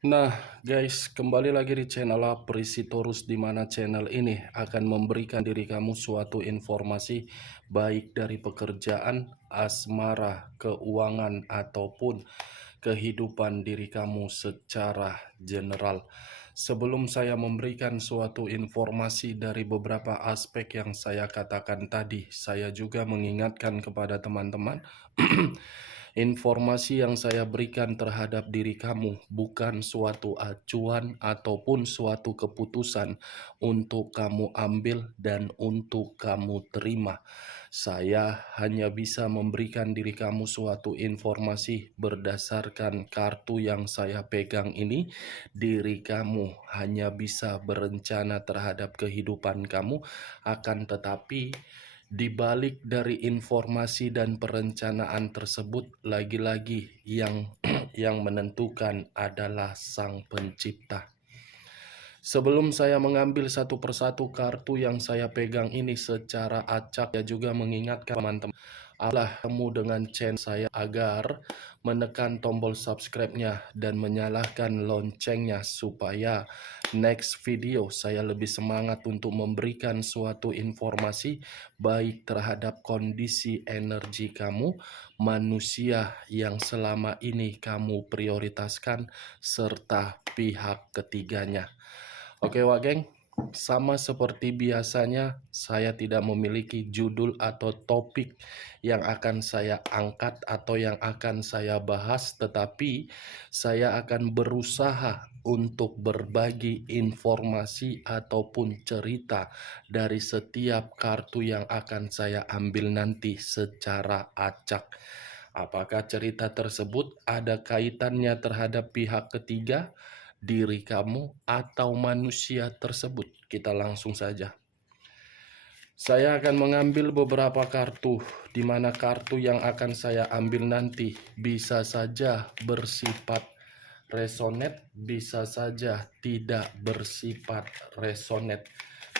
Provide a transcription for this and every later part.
Nah, guys, kembali lagi di channel Aprisitorus, di mana channel ini akan memberikan diri kamu suatu informasi baik dari pekerjaan, asmara, keuangan, ataupun kehidupan diri kamu secara general. Sebelum saya memberikan suatu informasi dari beberapa aspek yang saya katakan tadi, saya juga mengingatkan kepada teman-teman informasi yang saya berikan terhadap diri kamu bukan suatu acuan ataupun suatu keputusan untuk kamu ambil dan untuk kamu terima. Saya hanya bisa memberikan diri kamu suatu informasi berdasarkan kartu yang saya pegang ini. Diri kamu hanya bisa berencana terhadap kehidupan kamu, akan tetapi di balik dari informasi dan perencanaan tersebut, lagi-lagi yang yang menentukan adalah Sang Pencipta. Sebelum saya mengambil satu persatu kartu yang saya pegang ini secara acak, saya juga mengingatkan teman-teman, Allah kamu dengan channel saya agar menekan tombol subscribe-nya dan menyalakan loncengnya supaya next video saya lebih semangat untuk memberikan suatu informasi baik terhadap kondisi energi kamu, manusia yang selama ini kamu prioritaskan, serta pihak ketiganya. Oke, Wak Geng, sama seperti biasanya, saya tidak memiliki judul atau topik yang akan saya angkat atau yang akan saya bahas, tetapi saya akan berusaha untuk berbagi informasi ataupun cerita dari setiap kartu yang akan saya ambil nanti secara acak. Apakah cerita tersebut ada kaitannya terhadap pihak ketiga, diri kamu, atau manusia tersebut? Kita langsung saja. Saya akan mengambil beberapa kartu, di mana kartu yang akan saya ambil nanti bisa saja bersifat resonate, bisa saja tidak bersifat resonate.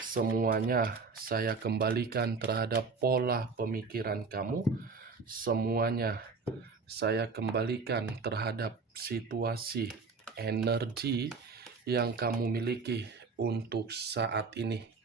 Semuanya saya kembalikan terhadap pola pemikiran kamu. Semuanya saya kembalikan terhadap situasi energi yang kamu miliki untuk saat ini.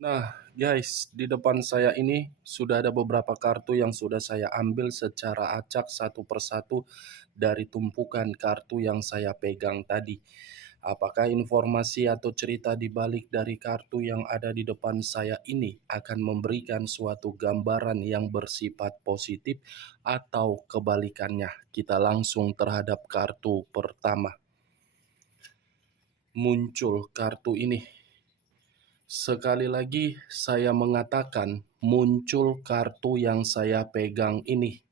Nah, guys, di depan saya ini sudah ada beberapa kartu yang sudah saya ambil secara acak satu persatu dari tumpukan kartu yang saya pegang tadi. Apakah informasi atau cerita di balik dari kartu yang ada di depan saya ini akan memberikan suatu gambaran yang bersifat positif atau kebalikannya? Kita langsung terhadap kartu pertama. Muncul kartu ini. Sekali lagi saya mengatakan muncul kartu yang saya pegang ini,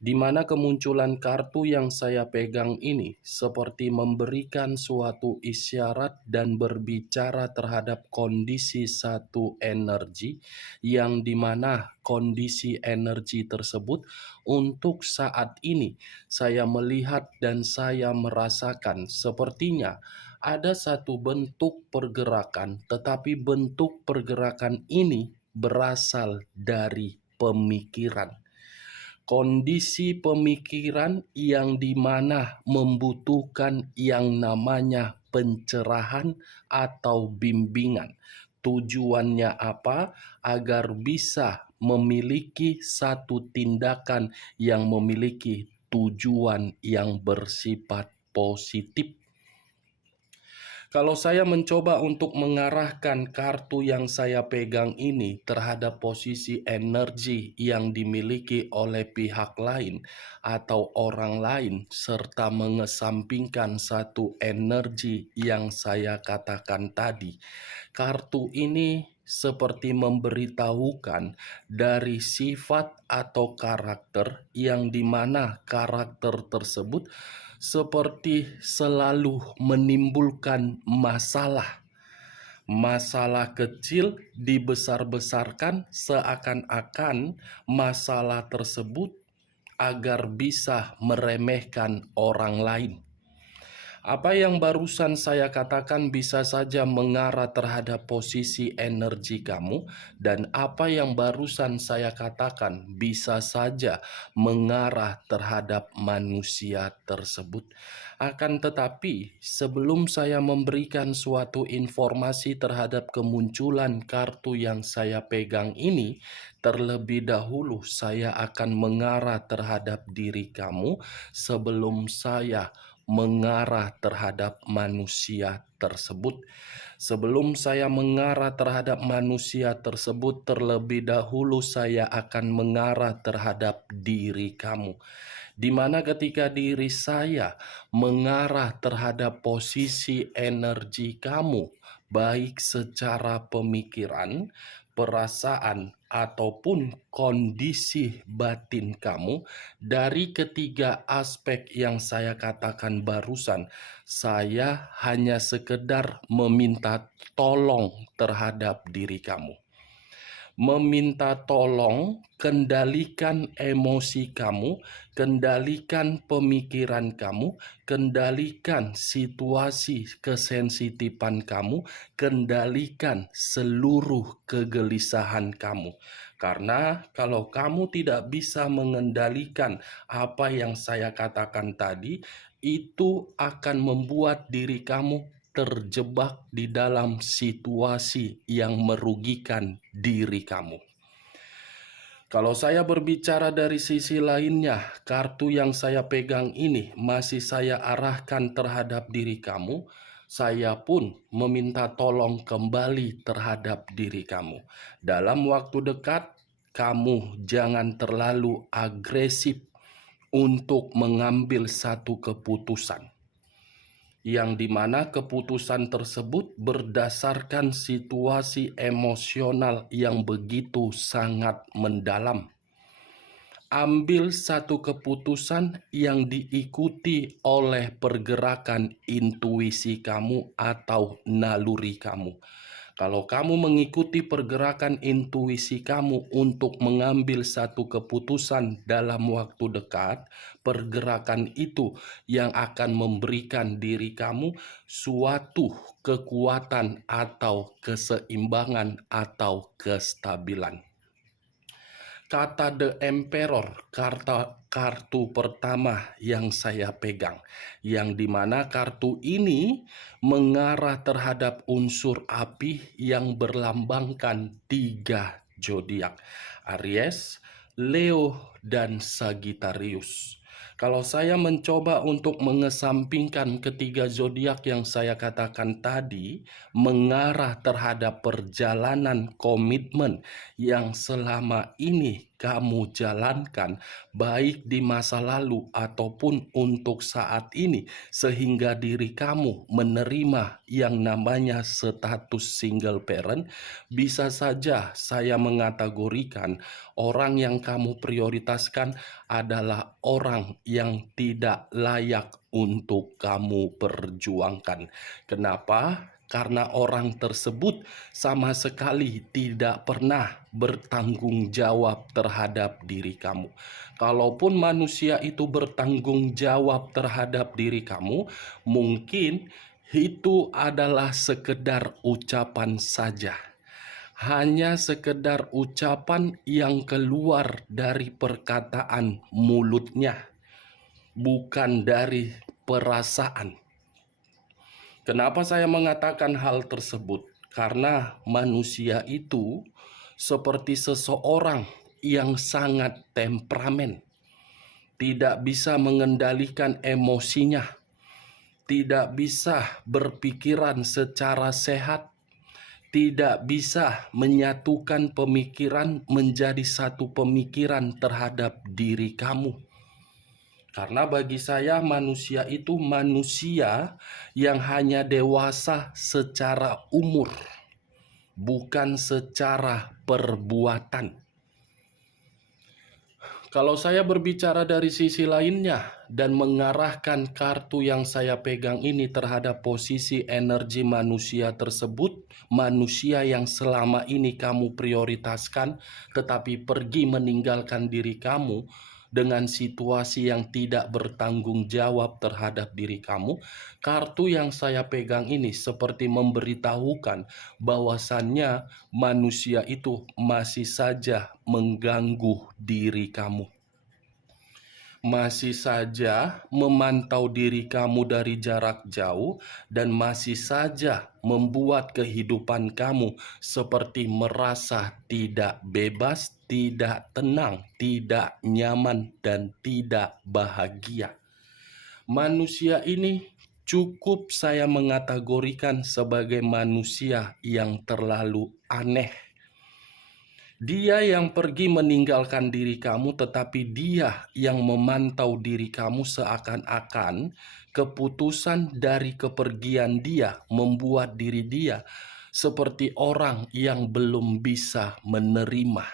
di mana kemunculan kartu yang saya pegang ini seperti memberikan suatu isyarat dan berbicara terhadap kondisi satu energi, yang dimana kondisi energi tersebut untuk saat ini saya melihat dan saya merasakan sepertinya ada satu bentuk pergerakan, tetapi bentuk pergerakan ini berasal dari pemikiran. Kondisi pemikiran yang dimana membutuhkan yang namanya pencerahan atau bimbingan. Tujuannya apa? Agar bisa memiliki satu tindakan yang memiliki tujuan yang bersifat positif. Kalau saya mencoba untuk mengarahkan kartu yang saya pegang ini terhadap posisi energi yang dimiliki oleh pihak lain atau orang lain, serta mengesampingkan satu energi yang saya katakan tadi, kartu ini seperti memberitahukan dari sifat atau karakter yang dimana karakter tersebut seperti selalu menimbulkan masalah. Masalah kecil dibesar-besarkan seakan-akan masalah tersebut agar bisa meremehkan orang lain. Apa yang barusan saya katakan bisa saja mengarah terhadap posisi energi kamu, dan apa yang barusan saya katakan bisa saja mengarah terhadap manusia tersebut. Akan tetapi, sebelum saya memberikan suatu informasi terhadap kemunculan kartu yang saya pegang ini, terlebih dahulu saya akan mengarah terhadap diri kamu sebelum saya mengarah terhadap manusia tersebut. Sebelum saya mengarah terhadap manusia tersebut, terlebih dahulu saya akan mengarah terhadap diri kamu. Di mana ketika diri saya mengarah terhadap posisi energi kamu, baik secara pemikiran, perasaan, ataupun kondisi batin kamu, dari ketiga aspek yang saya katakan barusan, saya hanya sekedar meminta tolong terhadap diri kamu. Meminta tolong, kendalikan emosi kamu, kendalikan pemikiran kamu, kendalikan situasi kesensitifan kamu, kendalikan seluruh kegelisahan kamu. Karena kalau kamu tidak bisa mengendalikan apa yang saya katakan tadi, itu akan membuat diri kamu terjebak di dalam situasi yang merugikan diri kamu. Kalau saya berbicara dari sisi lainnya, kartu yang saya pegang ini masih saya arahkan terhadap diri kamu. Saya pun meminta tolong kembali terhadap diri kamu. Dalam waktu dekat, kamu jangan terlalu agresif untuk mengambil satu keputusan, yang dimana keputusan tersebut berdasarkan situasi emosional yang begitu sangat mendalam. Ambil satu keputusan yang diikuti oleh pergerakan intuisi kamu atau naluri kamu. Kalau kamu mengikuti pergerakan intuisi kamu untuk mengambil satu keputusan dalam waktu dekat, pergerakan itu yang akan memberikan diri kamu suatu kekuatan atau keseimbangan atau kestabilan. Kata The Emperor, kartu pertama yang saya pegang, yang dimana kartu ini mengarah terhadap unsur api yang berlambangkan 3 zodiak: Aries, Leo, dan Sagittarius. Kalau saya mencoba untuk mengesampingkan ketiga zodiak yang saya katakan tadi, mengarah terhadap perjalanan komitmen yang selama ini kamu jalankan, baik di masa lalu ataupun untuk saat ini, sehingga diri kamu menerima yang namanya status single parent, bisa saja saya mengategorikan orang yang kamu prioritaskan adalah orang yang tidak layak untuk kamu perjuangkan. Kenapa? Karena orang tersebut sama sekali tidak pernah bertanggung jawab terhadap diri kamu. Kalaupun manusia itu bertanggung jawab terhadap diri kamu, mungkin itu adalah sekedar ucapan saja. Hanya sekedar ucapan yang keluar dari perkataan mulutnya, bukan dari perasaan. Kenapa saya mengatakan hal tersebut? Karena manusia itu seperti seseorang yang sangat temperamen, tidak bisa mengendalikan emosinya, tidak bisa berpikiran secara sehat, tidak bisa menyatukan pemikiran menjadi satu pemikiran terhadap diri kamu. Karena bagi saya manusia itu manusia yang hanya dewasa secara umur, bukan secara perbuatan. Kalau saya berbicara dari sisi lainnya dan mengarahkan kartu yang saya pegang ini terhadap posisi energi manusia tersebut, manusia yang selama ini kamu prioritaskan tetapi pergi meninggalkan diri kamu dengan situasi yang tidak bertanggung jawab terhadap diri kamu, kartu yang saya pegang ini seperti memberitahukan bahwasannya manusia itu masih saja mengganggu diri kamu, masih saja memantau diri kamu dari jarak jauh, dan masih saja membuat kehidupan kamu seperti merasa tidak bebas, tidak tenang, tidak nyaman, dan tidak bahagia. Manusia ini cukup saya mengategorikan sebagai manusia yang terlalu aneh. Dia yang pergi meninggalkan diri kamu, tetapi dia yang memantau diri kamu seakan-akan keputusan dari kepergian dia membuat diri dia seperti orang yang belum bisa menerima.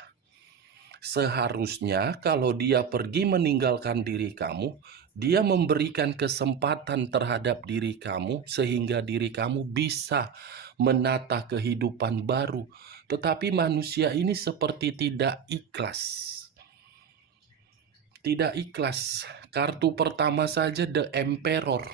Seharusnya kalau dia pergi meninggalkan diri kamu, dia memberikan kesempatan terhadap diri kamu sehingga diri kamu bisa menata kehidupan baru. Tetapi manusia ini seperti tidak ikhlas. Tidak ikhlas. Kartu pertama saja The Emperor.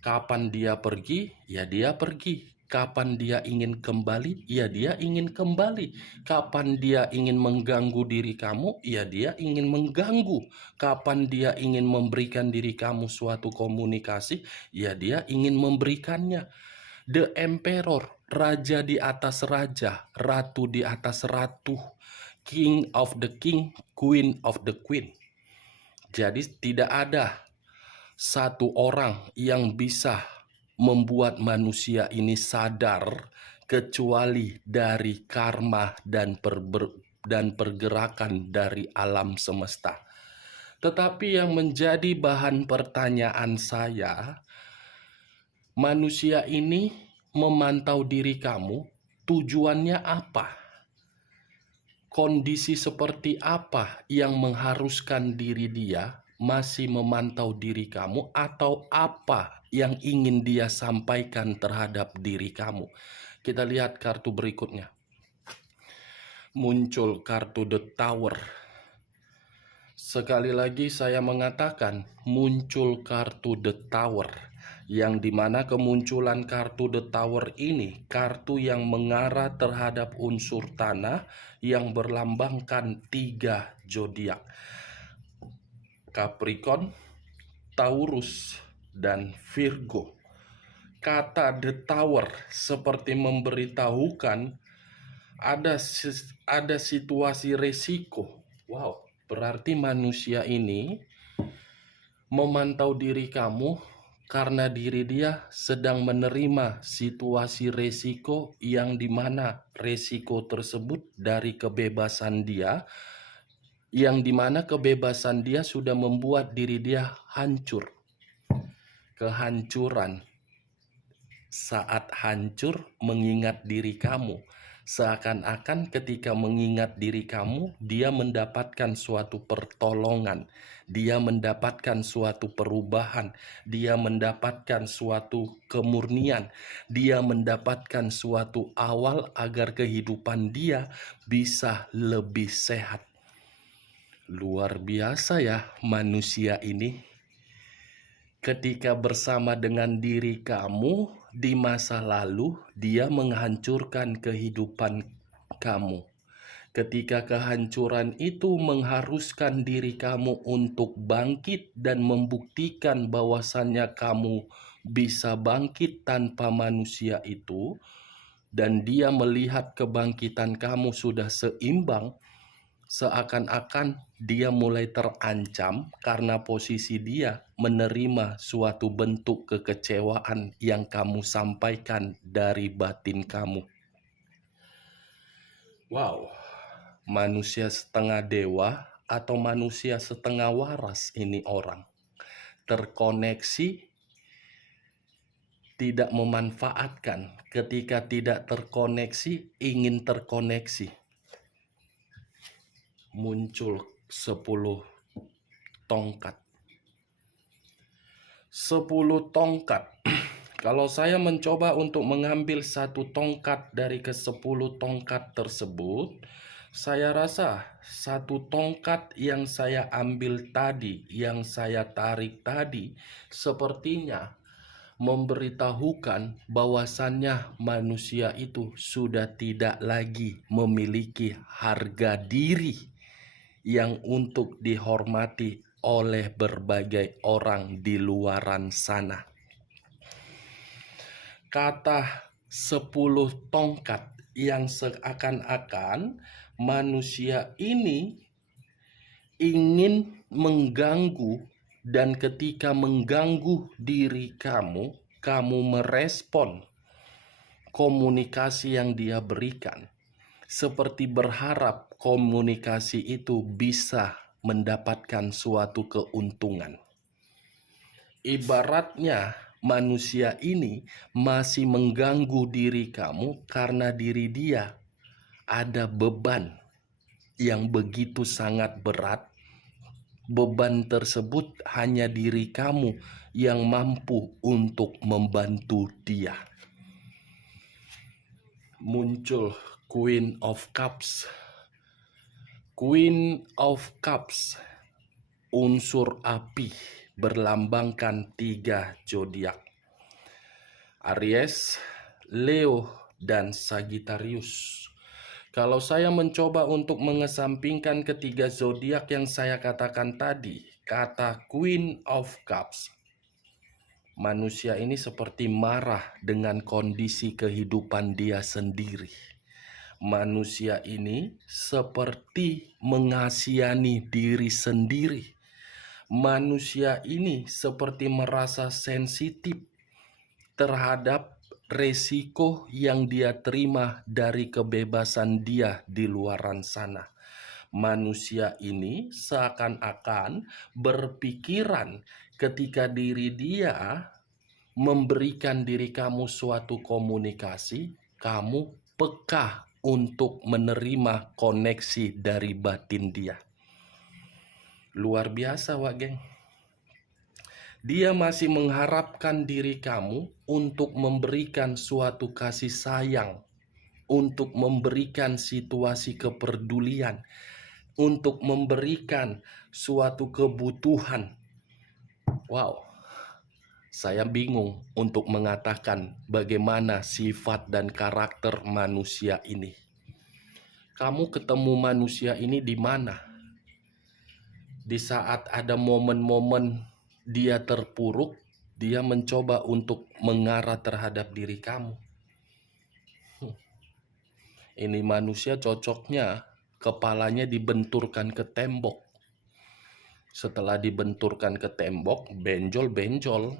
Kapan dia pergi, ya dia pergi. Kapan dia ingin kembali, ya dia ingin kembali. Kapan dia ingin mengganggu diri kamu, ya dia ingin mengganggu. Kapan dia ingin memberikan diri kamu suatu komunikasi, ya dia ingin memberikannya. The Emperor, raja di atas raja, ratu di atas ratu, king of the king, queen of the queen. Jadi tidak ada satu orang yang bisa membuat manusia ini sadar kecuali dari karma dan pergerakan dari alam semesta. Tetapi yang menjadi bahan pertanyaan saya, manusia ini memantau diri kamu, tujuannya apa? Kondisi seperti apa yang mengharuskan diri dia masih memantau diri kamu, atau apa yang ingin dia sampaikan terhadap diri kamu? Kita lihat kartu berikutnya. Muncul kartu The Tower. Sekali lagi saya mengatakan muncul kartu The Tower, yang dimana kemunculan kartu The Tower ini kartu yang mengarah terhadap unsur tanah yang berlambangkan 3 zodiak: Capricorn, Taurus, dan Virgo. Kata The Tower seperti memberitahukan ada situasi resiko. Wow, berarti manusia ini memantau diri kamu karena diri dia sedang menerima situasi resiko, yang dimana resiko tersebut dari kebebasan dia, yang dimana kebebasan dia sudah membuat diri dia hancur. Kehancuran saat hancur mengingat diri kamu, seakan-akan ketika mengingat diri kamu, dia mendapatkan suatu pertolongan, dia mendapatkan suatu perubahan, dia mendapatkan suatu kemurnian, dia mendapatkan suatu awal agar kehidupan dia bisa lebih sehat. Luar biasa ya manusia ini. Ketika bersama dengan diri kamu di masa lalu, dia menghancurkan kehidupan kamu. Ketika kehancuran itu mengharuskan diri kamu untuk bangkit dan membuktikan bahwasannya kamu bisa bangkit tanpa manusia itu, dan dia melihat kebangkitan kamu sudah seimbang, seakan-akan dia mulai terancam karena posisi dia menerima suatu bentuk kekecewaan yang kamu sampaikan dari batin kamu. Wow, manusia setengah dewa atau manusia setengah waras ini orang. Terkoneksi tidak memanfaatkan, ketika tidak terkoneksi, ingin terkoneksi. Muncul 10 tongkat. 10 tongkat. Kalau saya mencoba untuk mengambil satu tongkat dari ke-10 tongkat tersebut, saya rasa satu tongkat yang saya ambil tadi, yang saya tarik tadi, sepertinya memberitahukan bahwasannya manusia itu sudah tidak lagi memiliki harga diri yang untuk dihormati oleh berbagai orang di luaran sana. Kata 10 tongkat yang seakan-akan manusia ini ingin mengganggu, dan ketika mengganggu diri kamu, kamu merespon komunikasi yang dia berikan, seperti berharap komunikasi itu bisa mendapatkan suatu keuntungan. Ibaratnya manusia ini masih mengganggu diri kamu karena diri dia ada beban yang begitu sangat berat. Beban tersebut hanya diri kamu yang mampu untuk membantu dia. Muncul Queen of Cups. Queen of Cups, unsur api, berlambangkan 3 zodiak: Aries, Leo, dan Sagittarius. Kalau saya mencoba untuk mengesampingkan ketiga zodiak yang saya katakan tadi, kata Queen of Cups, manusia ini seperti marah dengan kondisi kehidupan dia sendiri. Manusia ini seperti mengasihani diri sendiri. Manusia ini seperti merasa sensitif terhadap resiko yang dia terima dari kebebasan dia di luaran sana. Manusia ini seakan-akan berpikiran ketika diri dia memberikan diri kamu suatu komunikasi, kamu peka untuk menerima koneksi dari batin dia. Luar biasa, Wak Geng. Dia masih mengharapkan diri kamu untuk memberikan suatu kasih sayang, untuk memberikan situasi kepedulian, untuk memberikan suatu kebutuhan. Wow, saya bingung untuk mengatakan bagaimana sifat dan karakter manusia ini. Kamu ketemu manusia ini di mana? Di saat ada momen-momen dia terpuruk, dia mencoba untuk mengarah terhadap diri kamu. Ini manusia cocoknya kepalanya dibenturkan ke tembok. Setelah dibenturkan ke tembok, benjol-benjol.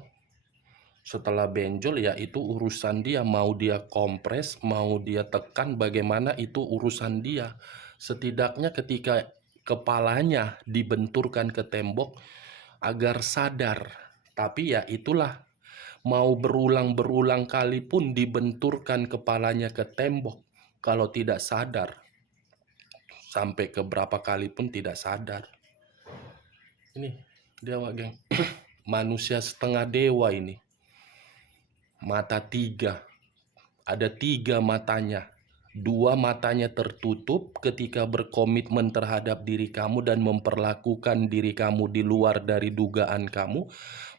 Setelah benjol, ya itu urusan dia. Mau dia kompres, mau dia tekan, bagaimana itu urusan dia. Setidaknya ketika kepalanya dibenturkan ke tembok agar sadar. Tapi ya itulah, mau berulang-berulang kali pun dibenturkan kepalanya ke tembok, kalau tidak sadar, sampai ke berapa kali pun tidak sadar. Ini dia, Wak Geng. Manusia setengah dewa ini. Mata 3. Ada 3 matanya. 2 matanya tertutup ketika berkomitmen terhadap diri kamu dan memperlakukan diri kamu di luar dari dugaan kamu.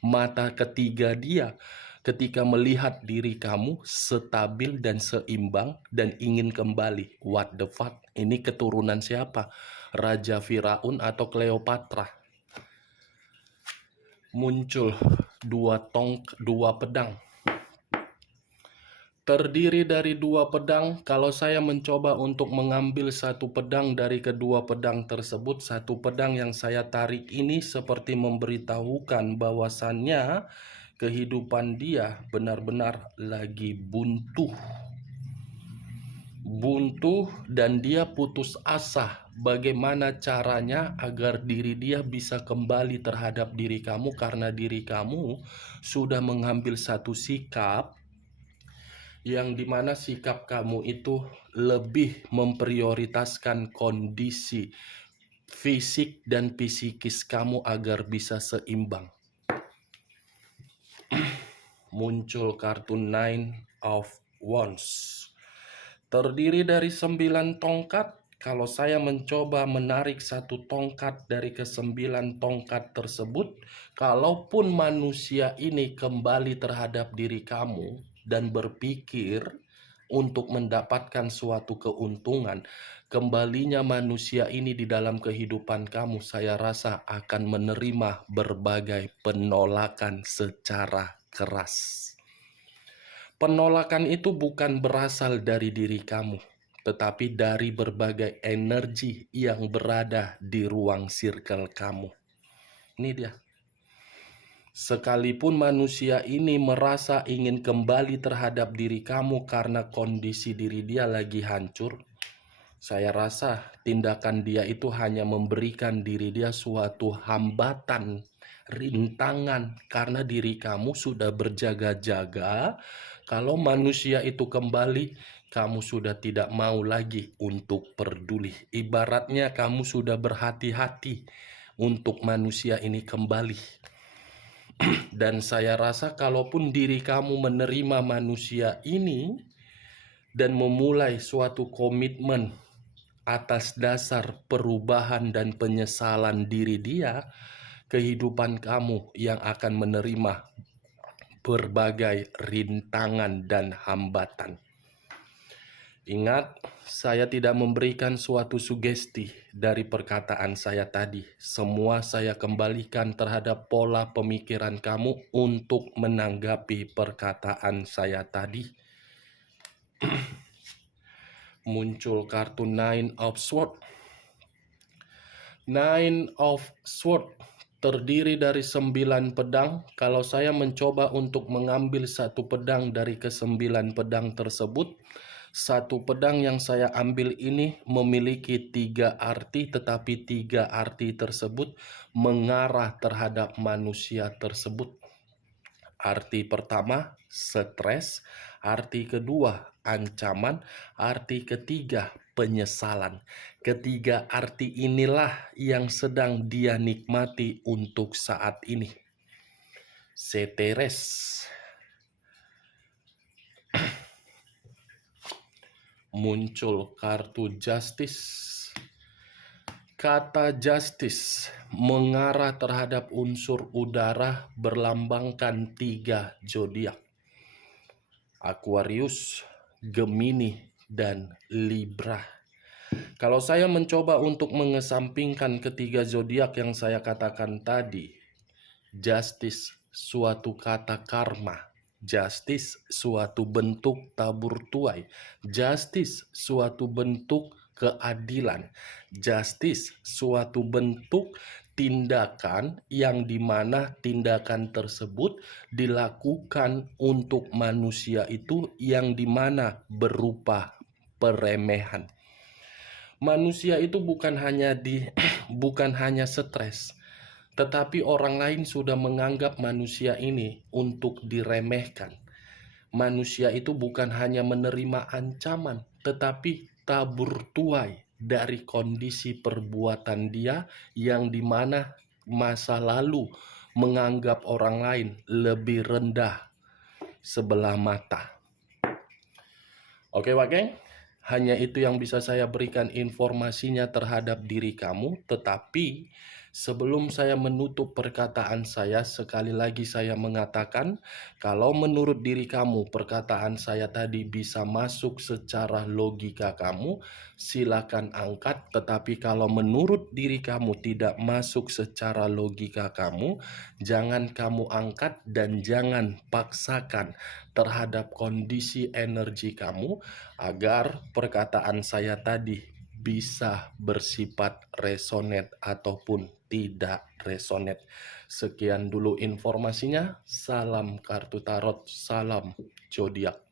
Mata ketiga dia ketika melihat diri kamu stabil dan seimbang dan ingin kembali. What the fuck? Ini keturunan siapa? Raja Firaun atau Cleopatra? Muncul 2 pedang. Terdiri dari 2 pedang. Kalau saya mencoba untuk mengambil satu pedang dari kedua pedang tersebut, satu pedang yang saya tarik ini seperti memberitahukan bahwasannya kehidupan dia benar-benar lagi buntu. Buntu dan dia putus asa bagaimana caranya agar diri dia bisa kembali terhadap diri kamu, karena diri kamu sudah mengambil satu sikap yang dimana sikap kamu itu lebih memprioritaskan kondisi fisik dan psikis kamu agar bisa seimbang. Muncul kartu Nine of Wands. Terdiri dari 9 tongkat. Kalau saya mencoba menarik satu tongkat dari ke-9 tongkat tersebut, kalaupun manusia ini kembali terhadap diri kamu dan berpikir untuk mendapatkan suatu keuntungan, kembalinya manusia ini di dalam kehidupan kamu, saya rasa akan menerima berbagai penolakan secara keras. Penolakan itu bukan berasal dari diri kamu, tetapi dari berbagai energi yang berada di ruang circle kamu. Ini dia. Sekalipun manusia ini merasa ingin kembali terhadap diri kamu karena kondisi diri dia lagi hancur, saya rasa tindakan dia itu hanya memberikan diri dia suatu hambatan, rintangan, karena diri kamu sudah berjaga-jaga. Kalau manusia itu kembali, kamu sudah tidak mau lagi untuk peduli. Ibaratnya kamu sudah berhati-hati untuk manusia ini kembali. Dan saya rasa kalaupun diri kamu menerima manusia ini dan memulai suatu komitmen atas dasar perubahan dan penyesalan diri dia, kehidupan kamu yang akan menerima berbagai rintangan dan hambatan. Ingat, saya tidak memberikan suatu sugesti dari perkataan saya tadi. Semua saya kembalikan terhadap pola pemikiran kamu untuk menanggapi perkataan saya tadi. Muncul kartu Nine of Swords. Nine of Swords terdiri dari 9 pedang. Kalau saya mencoba untuk mengambil satu pedang dari ke-9 pedang tersebut, satu pedang yang saya ambil ini memiliki 3 arti, tetapi 3 arti tersebut mengarah terhadap manusia tersebut. Arti pertama, stres. Arti kedua, ancaman. Arti ketiga, penyesalan. Ketiga arti inilah yang sedang dia nikmati untuk saat ini. Seteres. Muncul kartu Justice. Kata justice mengarah terhadap unsur udara, berlambangkan 3 zodiak: Aquarius, Gemini, dan Libra. Kalau saya mencoba untuk mengesampingkan ketiga zodiak yang saya katakan tadi, justice suatu kata karma, justice suatu bentuk tabur tuai, justice suatu bentuk keadilan, justice suatu bentuk tindakan yang dimana tindakan tersebut dilakukan untuk manusia itu yang dimana berupa peremehan. Manusia itu bukan hanya stres, tetapi orang lain sudah menganggap manusia ini untuk diremehkan. Manusia itu bukan hanya menerima ancaman, tetapi tabur tuai dari kondisi perbuatan dia yang dimana masa lalu menganggap orang lain lebih rendah sebelah mata. Oke, Pak Geng? Hanya itu yang bisa saya berikan informasinya terhadap diri kamu. Tetapi sebelum saya menutup perkataan saya, sekali lagi saya mengatakan, kalau menurut diri kamu perkataan saya tadi bisa masuk secara logika kamu, silakan angkat. Tetapi kalau menurut diri kamu tidak masuk secara logika kamu, jangan kamu angkat dan jangan paksakan terhadap kondisi energi kamu, agar perkataan saya tadi bisa bersifat resonate ataupun tidak resonate. Sekian dulu informasinya. Salam kartu tarot, salam zodiak.